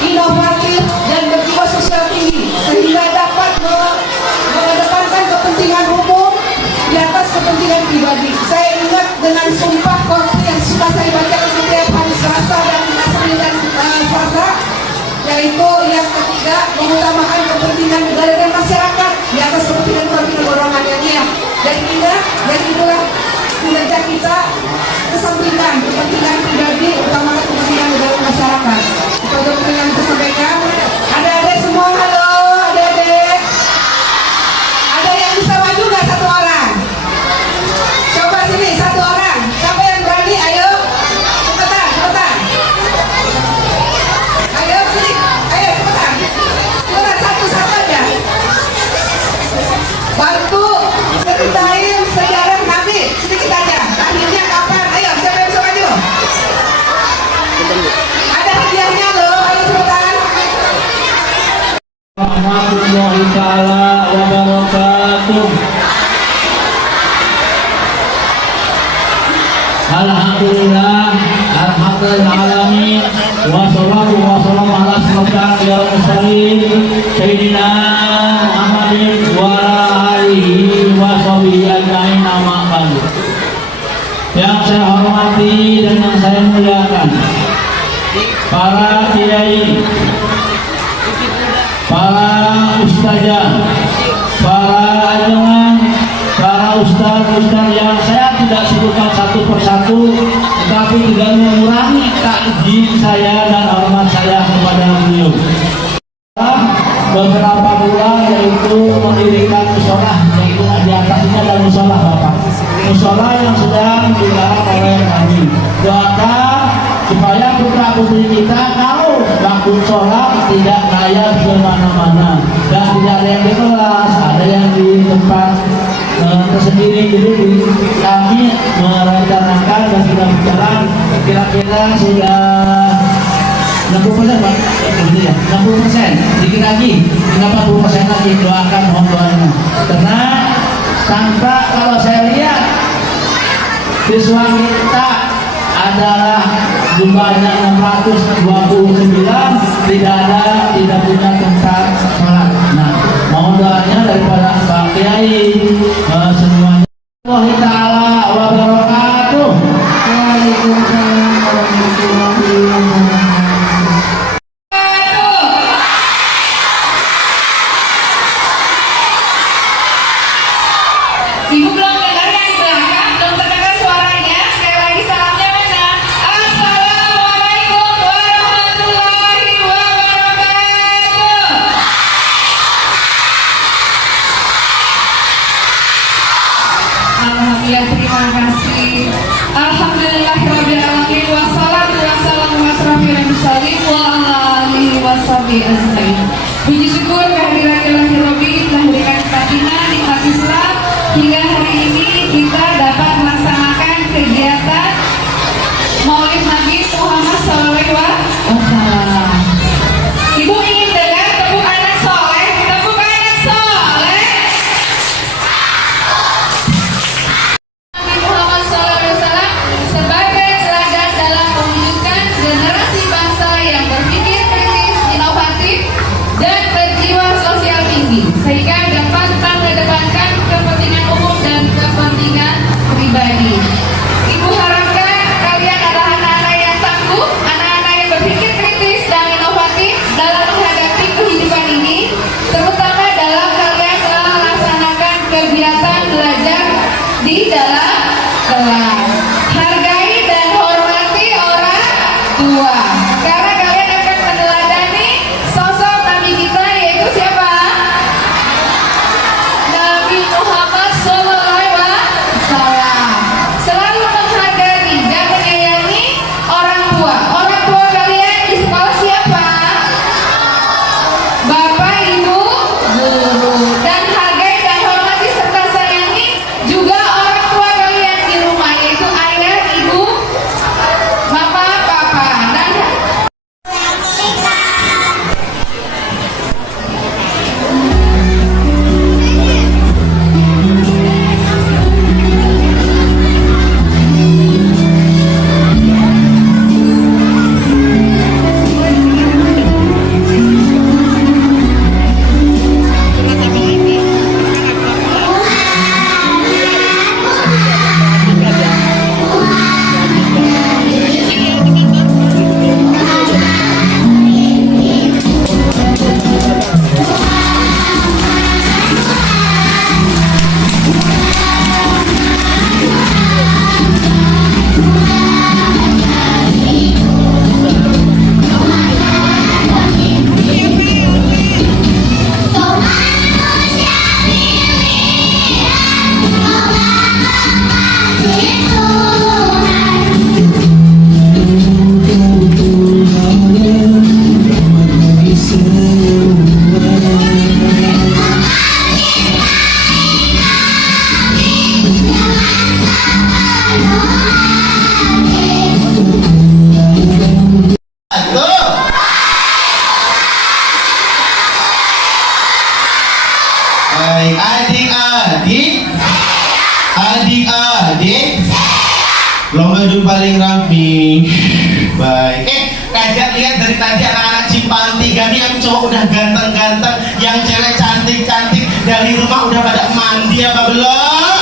inovatif dan berjiwa sosial tinggi sehingga dapat mengedepankan kepentingan umum di atas kepentingan pribadi. Saya ingat dengan sumpah korpi yang suka saya bacakan setiap hari Selasa dan Senin dan Selasa, yaitu yang ketiga, mengutamakan kepentingan negara dan masyarakat di atas kepentingan golongan yang dia. Dan itulah kinerja kita, kesampingkan kepentingan pribadi, utamakan kepentingan negara dan masyarakat. Itu doktrin yang saya sampaikan. Adik-adik semua, halo adik-adik. Ada yang bisa maju nggak satu orang? Coba sini satu orang. Siapa yang berani? Ayo, cepetan, cepetan. Ayo sini, ayo cepetan. Cepetan satu-satu aja. Bantu ceritain sejarah Nabi sedikit aja. Lahirnya kapan? Ayo, siapa yang bisa maju? Ada hadiahnya loh, ayo cepetan. Warahmatullahi ta'ala wabarakatuh. Alhamdulillah, alhamdulillahalamin, wassalatu wassalamu ala asyrofil mursalin sayyidina Muhammadin wa ala alihi wa sahbihi ajmain, amma ba'du. Yang saya hormati dan yang saya muliakan para kiai, para ustazah, para ajengan, para ustaz-ustaz yang saya tidak sebutkan satu persatu, tetapi tidak mengurangi takjil saya dan hormat saya kepada beliau. Beberapa bulan yaitu mendirikan musola, yaitu di atasnya ada musola Bapak, musola yang sedang digarap oleh kami. Doakan supaya putra putri kita tahu waktu sholat tidak kayak kemana-mana dan tidak ada yang di kelas, ada yang di tempat tersendiri. Jadi kami merencanakan dan sudah berjalan kira-kira sudah 60% Pak, ya, 60%, dikit lagi, tinggal 40% lagi. Doakan, mohon doanya. Karena tanpa, kalau saya lihat siswa kita adalah jumlahnya 629, tidak punya tempat sholat. Nah, mohon doanya daripada Pak Kiai semuanya. Wassalamualaikum ta'ala wabarakatuh. Waalaikumsalam warahmatullahi wabarakatuh. Ibu belum dengar yang di belakang, belum terdengar suaranya. Sekali lagi salamnya mana? Assalamualaikum warahmatullahi wabarakatuh. Alhamdulillah, terima kasih. Alhamdulillahirabbil alamin, wassalatu wassalamu ala asyrofil mursalin wa ala alihi washabihi ajmain. Puji syukur kehadiran Ilahi Rabbi telah memberikan Fatimah nikmat Islam hingga hari ini kita dapat melaksanakan kegiatan Maulid Nabi Muhammad SAW. Ibu ingin dengar tepuk anak soleh, tepuk anak soleh. Nabi Muhammad SAW sebagai teladan dalam mewujudkan generasi bangsa yang berpikir kritis, inovatif, dan berjiwa sosial tinggi, sehingga dapat mengedepankan kepentingan umum dan kepentingan pribadi. Ibu harapkan kalian adalah anak-anak yang tangguh, anak-anak yang berpikir kritis dan inovatif dalam menghadapi kehidupan ini, terutama dalam kalian melaksanakan kegiatan belajar di dalam kelas. Hargai dan hormati orang tua, karena kalian akan meneladani sosok Nabi kita, yaitu siapa? Nabi Muhammad SAW. Selalu menghargai dan menyayangi orang tua. Orang tua kalian di sekolah siapa? Bapak, ibu, guru. Dan hargai dan hormati serta sayangi juga orang tua kalian di rumah, paling rapi. Baik. Kalian lihat dari tadi anak-anak Cimpanti Gani yang cowok udah ganteng-ganteng, yang cewek cantik-cantik, dari rumah udah pada mandi apa belum?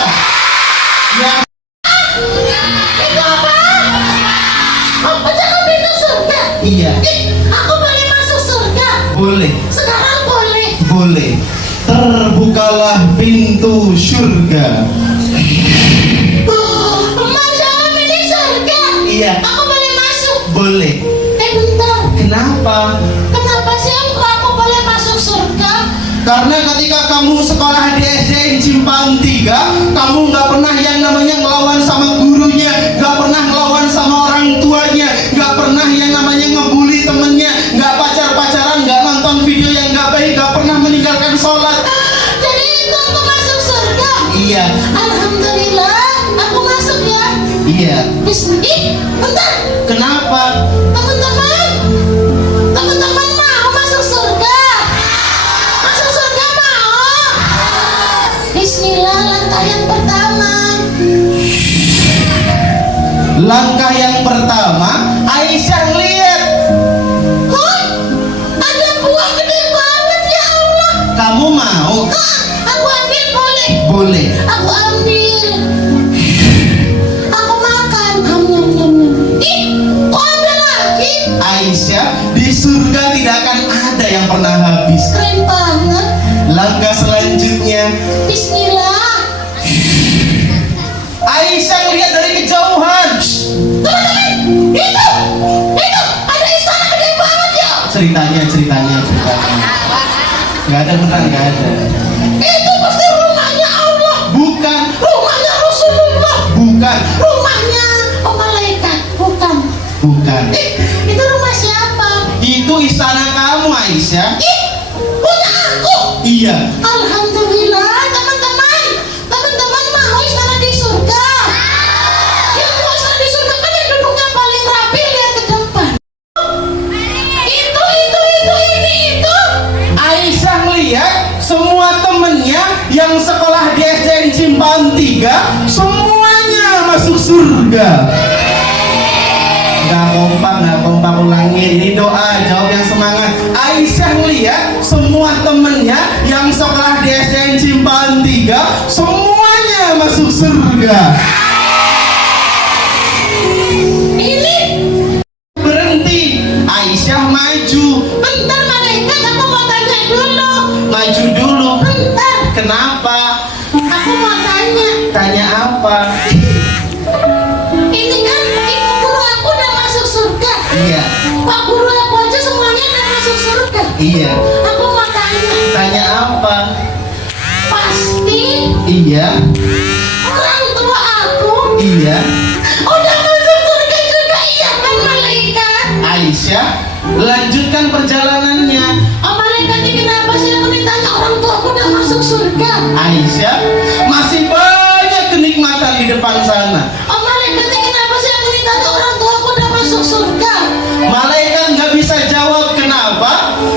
Yang Itu apa? Pecahkan pintu surga. iya, Aku boleh masuk surga. boleh, Sekarang boleh. boleh. Terbukalah pintu surga. Masya Allah, ini surga. Iya, Aku boleh masuk. boleh. Bentar. Kenapa? Kenapa sih aku boleh masuk surga? Karena ketika kamu sekolah di SDN Simpang 3, kamu nggak pernah yang namanya ngelawan sama gurunya, nggak pernah ngelawan sama orang tuanya, nggak pernah yang namanya ngebully temennya, nggak pacar-pacaran, nggak nonton video yang nggak baik, nggak pernah meninggalkan sholat. Jadi itu aku masuk surga. Iya, Alhamdulillah, aku masuk ya. iya. Bentar. Kenapa? Teman-teman mau masuk surga. Masuk surga mau. Bismillah, langkah yang pertama. Langkah yang pertama, Aisyah lihat. Hah? Ada buah gede banget ya Allah. Kamu mau? Aku ambil boleh. Boleh. Aku ambil. Aku makan. Ih, kok ada lagi? Aisyah, di surga tidak akan ada yang pernah habis. Keren banget. Langkah selanjutnya, Bismillah. Aisyah lihat dari kejauhan. Teman-teman, itu ada istana gede banget ya. Ceritanya. Nggak ada beneran, nggak ada. Itu pasti rumahnya Allah. Bukan, Rumahnya Rasulullah. bukan, Rumahnya malaikat. Bukan. bukan. Itu rumah siapa? Itu istana kamu, Aisyah. Punya aku. Iya. Alhamdulillah, teman-teman mau istana di surga. Yang mau istana di surga kan yang duduknya paling rapi, lihat ke depan. Itu. Aisyah melihat semua temennya yang sekolah di SDN Simpang 3 semuanya masuk surga. Nggak kompak ulangin. Ini doa, jawab yang semangat. Aisyah melihat semua temennya yang sekolah di SDN Simpang 3 semuanya masuk surga. Ini Berhenti. Aisyah maju. bentar malaikat, aku mau tanya dulu. Maju dulu. Bentar, Kenapa? aku mau tanya. Tanya apa? Ini kan ibu guru aku udah masuk surga. Iya. Pak guru aku aja semuanya udah masuk surga. Iya. Aku mau tanya. Tanya apa? Pasti Iya. orang tua aku Iya. udah masuk surga juga, iya kan malaikat? Aisyah, lanjutkan perjalanannya. Oh malaikat ini kenapa sih aku ditanya orang tua aku udah masuk surga? Aisyah, masih banyak kenikmatan di depan sana. Oh malaikat ini kenapa sih aku ditanya orang tua aku udah masuk surga? Malaikat nggak bisa jawab kenapa?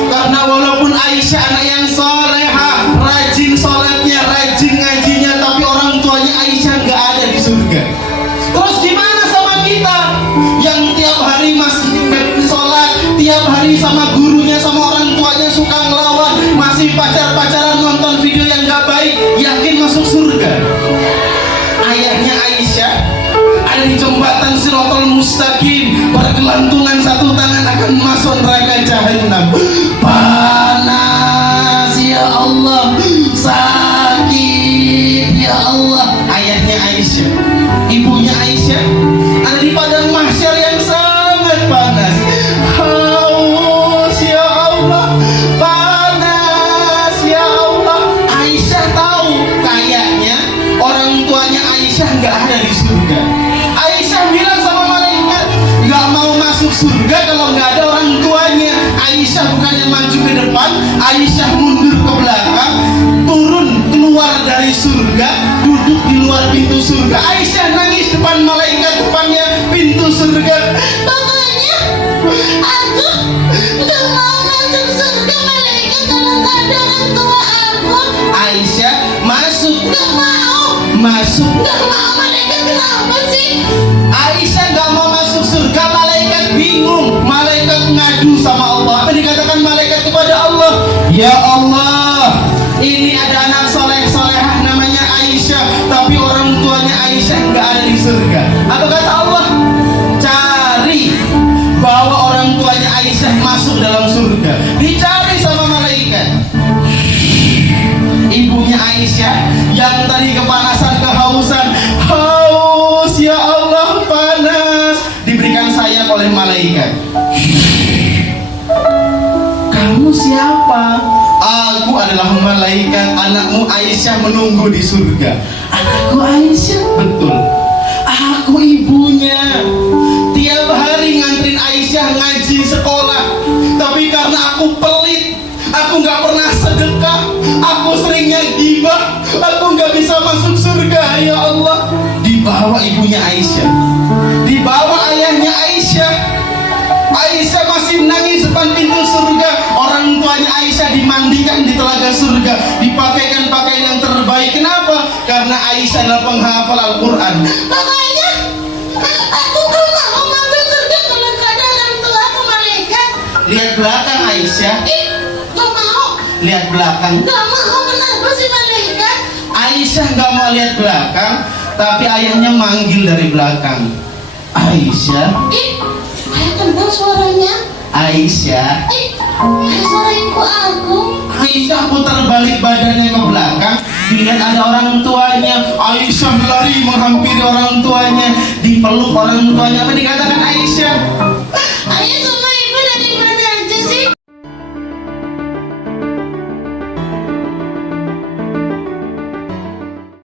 Karena walaupun Aisyah anak yang soleha, rajin sholatnya, rajin ngajinya, tapi orang tuanya Aisyah nggak ada di surga. Terus gimana sama kita yang tiap hari masih sholat, tiap hari sama gurunya, sama orang tuanya suka ngelawan, masih pacaran nonton video yang nggak baik, yakin masuk surga? Ayahnya Aisyah ada di jembatan Siratal Mustaqim, bergelantungan satu tangan akan masuk neraka jahanam. Panas ya Allah, sakit ya Allah. Ayahnya Aisyah, ibunya Aisyah ada di padang mahsyar yang sangat panas. Haus ya Allah, panas ya Allah. Aisyah tahu kayaknya orang tuanya Aisyah nggak ada di surga. Aisyah bilang sama malaikat, nggak mau masuk surga kalau nggak ada orang tuanya. Aisyah bukannya maju ke depan, Aisyah mundur ke belakang, turun keluar dari surga, duduk di luar pintu surga. Aisyah nangis depan malaikat, depannya pintu surga. Pokoknya aku gak mau masuk surga malaikat kalau gak ada orang tua aku. Aisyah masuk, Gak mau masuk. malaikat, kenapa sih? Aisyah nggak Ya Allah, ini ada anak soleh-solehah namanya Aisyah, tapi orang tuanya Aisyah nggak ada di surga. Apa kata Allah? Cari, bawa orang tuanya Aisyah masuk dalam surga. Dicari sama malaikat. Ibunya Aisyah yang tadi kepanasan, kehausan, haus, ya Allah panas, diberikan sayap oleh malaikat. Kamu siapa? Aku adalah malaikat, anakmu Aisyah menunggu di surga. Anakku Aisyah? Betul. Aku ibunya. Tiap hari nganterin Aisyah ngaji sekolah. Tapi karena aku pelit, aku nggak pernah sedekah, aku seringnya gibah, aku nggak bisa masuk surga. Ya Allah, dibawa ibunya Aisyah, dibawa ayahnya Aisyah. Aisyah masih menangis depan pintu surga. Orang tuanya Aisyah dimandikan di telaga surga, dipakaikan pakaian yang terbaik. Kenapa? Karena Aisyah adalah penghafal Al-Quran. Makanya aku kan gak mau masuk surga kalau gak ada orang tua aku malaikat. Lihat belakang Aisyah, Gak mau. lihat belakang. Gak mau, kenapa sih malaikat? Aisyah nggak mau lihat belakang, tapi ayahnya manggil dari belakang. Aisyah, Kayak kenal suaranya. Aisyah. Kayak suara ibu aku. Aisyah putar balik badannya ke belakang, dilihat ada orang tuanya. Aisyah lari menghampiri orang tuanya, dipeluk orang tuanya. Apa dikatakan